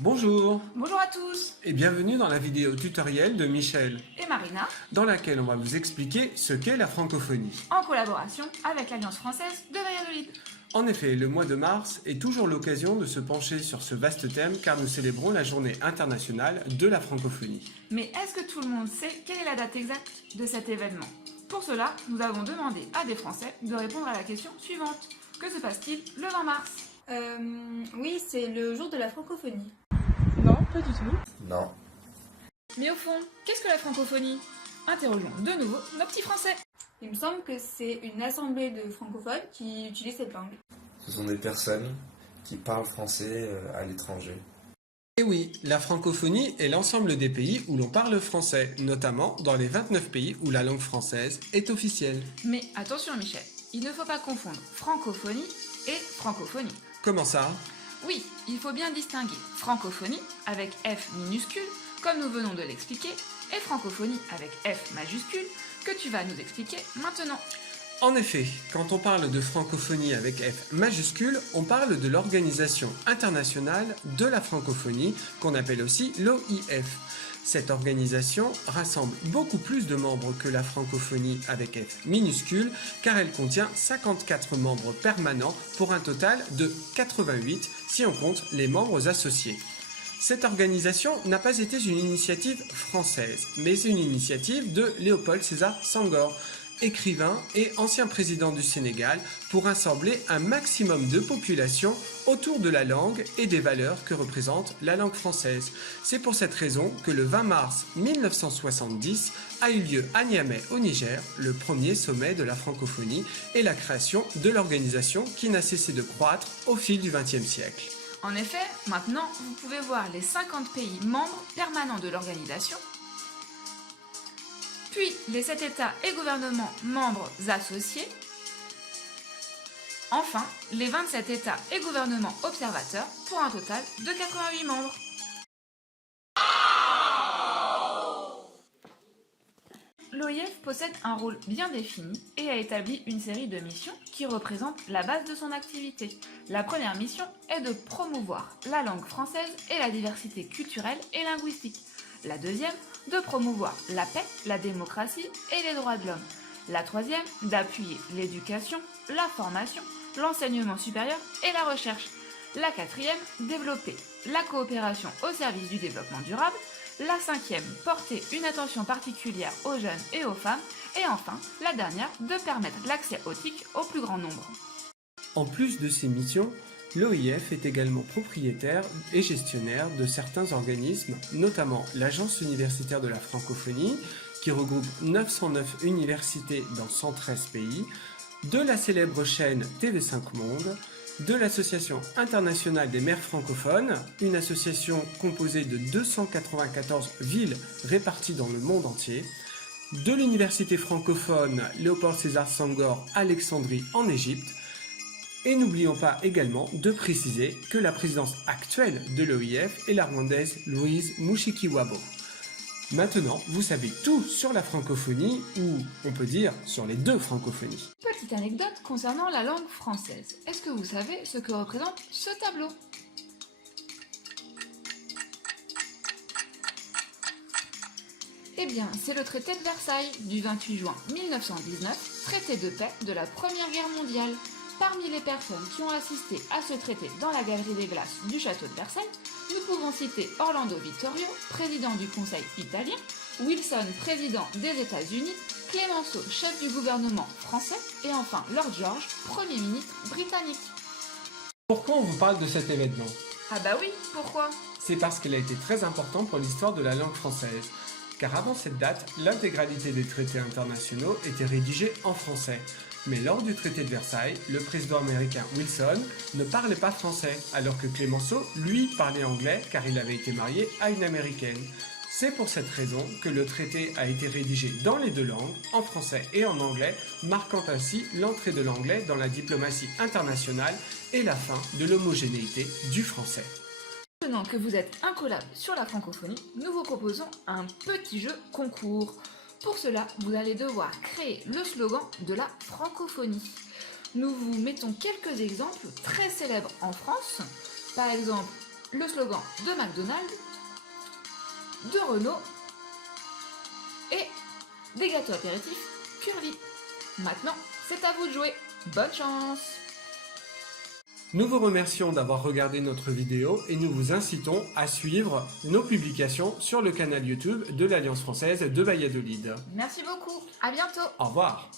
Bonjour Bonjour à tous et bienvenue dans la vidéo tutoriel de Michel, et Marina, dans laquelle on va vous expliquer ce qu'est la francophonie. en collaboration avec l'Alliance française de Valladolid. En effet, le mois de mars est toujours l'occasion de se pencher sur ce vaste thème car nous célébrons la journée internationale de la francophonie. Mais est-ce que tout le monde sait quelle est la date exacte de cet événement? Pour cela, nous avons demandé à des Français de répondre à la question suivante. Que se passe-t-il le 20 mars? Oui, c'est le jour de la francophonie. Non, pas du tout. Non. Mais au fond, qu'est-ce que la francophonie? Interrogeons de nouveau nos petits Français. Il me semble que c'est une assemblée de francophones qui utilisent cette langue. Ce sont des personnes qui parlent français à l'étranger. Et oui, la francophonie est l'ensemble des pays où l'on parle français, notamment dans les 29 pays où la langue française est officielle. Mais attention Michel, il ne faut pas confondre francophonie et francophonie. Comment ça? Oui, il faut bien distinguer francophonie avec F minuscule, comme nous venons de l'expliquer, et francophonie avec F majuscule, que tu vas nous expliquer maintenant. En effet, quand on parle de francophonie avec F majuscule, on parle de l'Organisation internationale de la francophonie, qu'on appelle aussi l'OIF. Cette organisation rassemble beaucoup plus de membres que la francophonie avec F minuscule, car elle contient 54 membres permanents pour un total de 88 si on compte les membres associés. Cette organisation n'a pas été une initiative française, mais une initiative de Léopold Sédar Senghor, écrivain et ancien président du Sénégal, pour rassembler un maximum de population autour de la langue et des valeurs que représente la langue française. C'est pour cette raison que le 20 mars 1970 a eu lieu à Niamey au Niger le premier sommet de la francophonie et la création de l'organisation qui n'a cessé de croître au fil du XXe siècle. En effet, maintenant, vous pouvez voir les 50 pays membres permanents de l'organisation, puis les 7 États et gouvernements membres associés, enfin les 27 États et gouvernements observateurs pour un total de 88 membres. L'OIF possède un rôle bien défini et a établi une série de missions qui représentent la base de son activité. La première mission est de promouvoir la langue française et la diversité culturelle et linguistique. La deuxième, de promouvoir la paix, la démocratie et les droits de l'homme. La troisième, d'appuyer l'éducation, la formation, l'enseignement supérieur et la recherche. La quatrième, développer la coopération au service du développement durable. La cinquième, porter une attention particulière aux jeunes et aux femmes. Et enfin, la dernière, de permettre l'accès au TIC au plus grand nombre. En plus de ces missions, l'OIF est également propriétaire et gestionnaire de certains organismes, notamment l'Agence universitaire de la francophonie, qui regroupe 909 universités dans 113 pays, de la célèbre chaîne TV5 Monde, de l'Association internationale des maires francophones, une association composée de 294 villes réparties dans le monde entier, de l'université francophone Léopold Sédar Senghor Alexandrie en Égypte, et n'oublions pas également de préciser que la présidence actuelle de l'OIF est la rwandaise Louise Mushikiwabo. Maintenant, vous savez tout sur la francophonie, ou on peut dire sur les deux francophonies. Petite anecdote concernant la langue française. Est-ce que vous savez ce que représente ce tableau? Eh bien, c'est le traité de Versailles du 28 juin 1919, traité de paix de la Première Guerre mondiale. Parmi les personnes qui ont assisté à ce traité dans la galerie des glaces du château de Versailles, nous pouvons citer Orlando Vittorio, président du Conseil italien, Wilson, président des États-Unis, Clemenceau, chef du gouvernement français, et enfin Lord George, Premier ministre britannique. Pourquoi on vous parle de cet événement? Ah bah oui, pourquoi? C'est parce qu'il a été très important pour l'histoire de la langue française. Car avant cette date, l'intégralité des traités internationaux était rédigée en français. Mais lors du traité de Versailles, le président américain Wilson ne parlait pas français, alors que Clemenceau, lui, parlait anglais car il avait été marié à une américaine. C'est pour cette raison que le traité a été rédigé dans les deux langues, en français et en anglais, marquant ainsi l'entrée de l'anglais dans la diplomatie internationale et la fin de l'homogénéité du français. Maintenant que vous êtes incollables sur la francophonie, nous vous proposons un petit jeu concours. Pour cela, vous allez devoir créer le slogan de la francophonie. Nous vous mettons quelques exemples très célèbres en France. Par exemple, le slogan de McDonald's, de Renault et des gâteaux apéritifs Curly. Maintenant, c'est à vous de jouer. Bonne chance! Nous vous remercions d'avoir regardé notre vidéo et nous vous incitons à suivre nos publications sur le canal YouTube de l'Alliance française de Valladolid. Merci beaucoup, à bientôt! Au revoir!